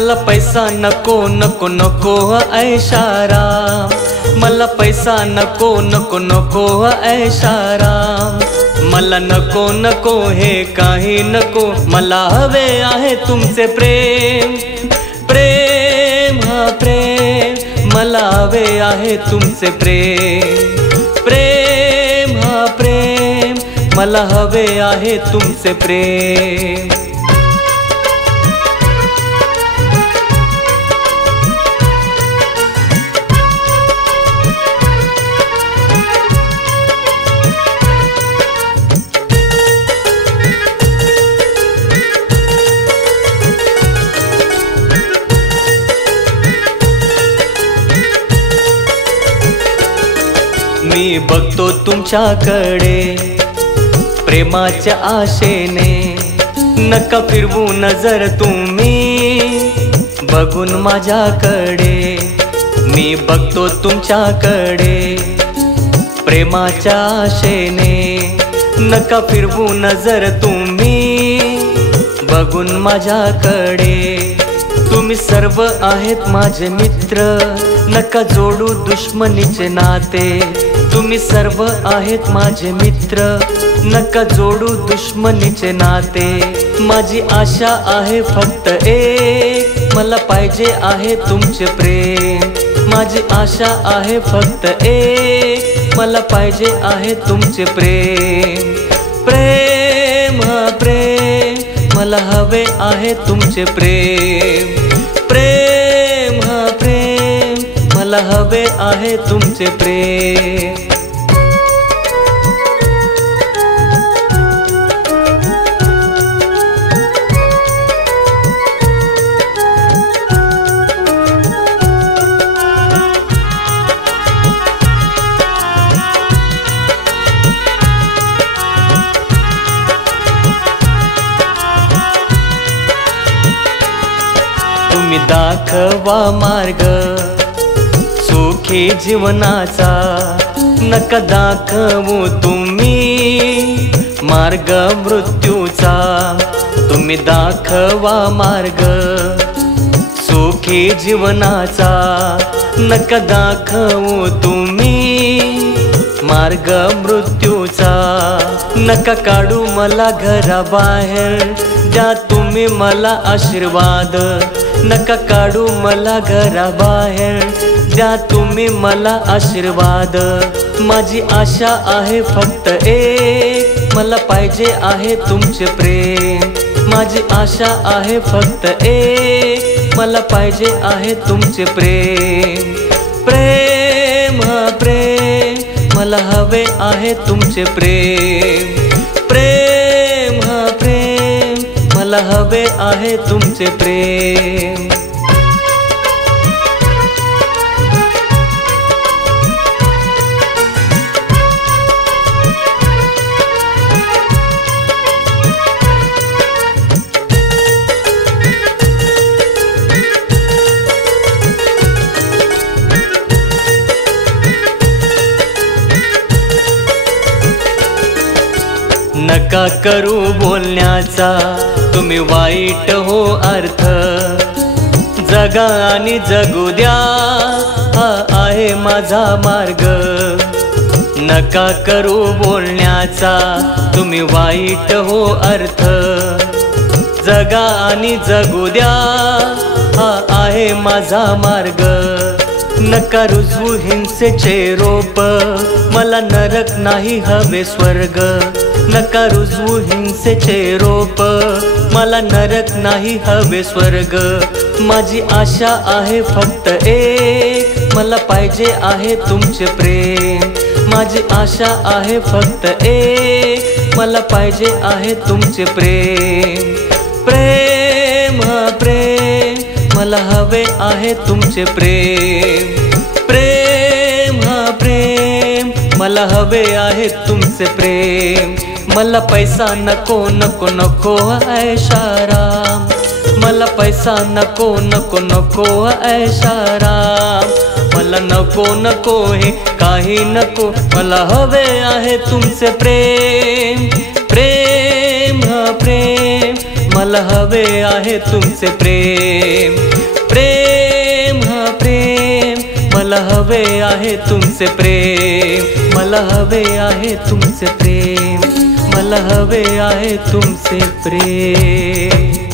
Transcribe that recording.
मला पैसा नको नको नको ऐशाराम, मला पैसा नको नको नको ऐशाराम, मला नको नको हे काही नको, मला हवे आहे तुमचे प्रेम प्रेम हा प्रेम, मला हवे आहे तुमचे प्रेम प्रेम हा प्रेम, मला हवे आहे तुमचे प्रेम। मी बघतो तुमच्याकडे प्रेमाच्या आशेने, नका फिरवू नजर तुम्ही बघून माझ्याकडे। मी बघतो तुमच्याकडे प्रेमाच्या आशेने, नका फिरवू नजर तुम्ही बघून माझ्याकडे। तुम्ही सर्व आहेत माझे मित्र, नका जोडू दुश्मनीचे नाते। तुम्ही सर्व आहेत माझे मित्र, नका जोडू दुश्मनीचे नाते। माझी आशा आहे फक्त एक, मला पाहिजे आहे तुमचे प्रेम। माझी आशा आहे फक्त एक, मला पाहिजे आहे तुमचे प्रेम प्रेम हा प्रेम, मला हवे आहे तुमचे प्रेम प्रेम हा प्रेम, मला हवे आहे तुमचे प्रेम। तुम्ही दाखवा मार्ग सुखी जीवनाचा, नका दाखवू तुम्ही मार्ग मृत्यूचा। तुम्ही दाखवा मार्ग सुखी जीवनाचा, नका दाखवू तुम्ही मार्ग मृत्यूचा। नका काढू मला घराबाहेर, द्या तुम्ही मला आशीर्वाद। नका काढू मला घराबाहेर, द्या तुम्ही मला आशीर्वाद। माझी आशा आहे फक्त एक, मला पाहिजे आहे तुमचे प्रेम। माझी आशा आहे फक्त एक, मला पाहिजे आहे तुमचे प्रेम प्रेम हा प्रेम, मला हवे आहे तुमचे प्रेम प्रेम हा प्रेम, मला हवे आहे तुमचे प्रेम। नका करू बोलण्याचा तुम्ही वाईट हो अर्थ, जगा आणि जगू द्या हा आहे माझा मार्ग। नका करू बोलण्याचा तुम्ही वाईट हो अर्थ, जगा आणि जगू द्या हा आहे माझा मार्ग। नका रुजवू हिंसेचे रोप, मला नरक नाही हवे स्वर्ग। नका रुजवू हिंसेचे रोप, मला नरक नाही हवे स्वर्ग। माझी आशा आहे फक्त एक, मला पाहिजे आहे तुमचे प्रेम। माझी आशा आहे फक्त एक, मला पाहिजे आहे तुमचे प्रेम प्रेम हा प्रेम, मला हवे आहे तुमचे प्रेम प्रेम हा प्रेम, मला हवे आहे तुमचे प्रेम। मला पैसा नको नको नको ऐशाराम, मला पैसा नको नको नको ऐशाराम, मला नको नको हे काही नको, मला हवे आहे तुमचे प्रेम प्रेम हा प्रेम, मला हवे आहे तुमचे प्रेम। हवे आहे तुमचे प्रेम, मला हवे आहे तुमचे प्रेम, मला हवे आहे तुमचे प्रेम।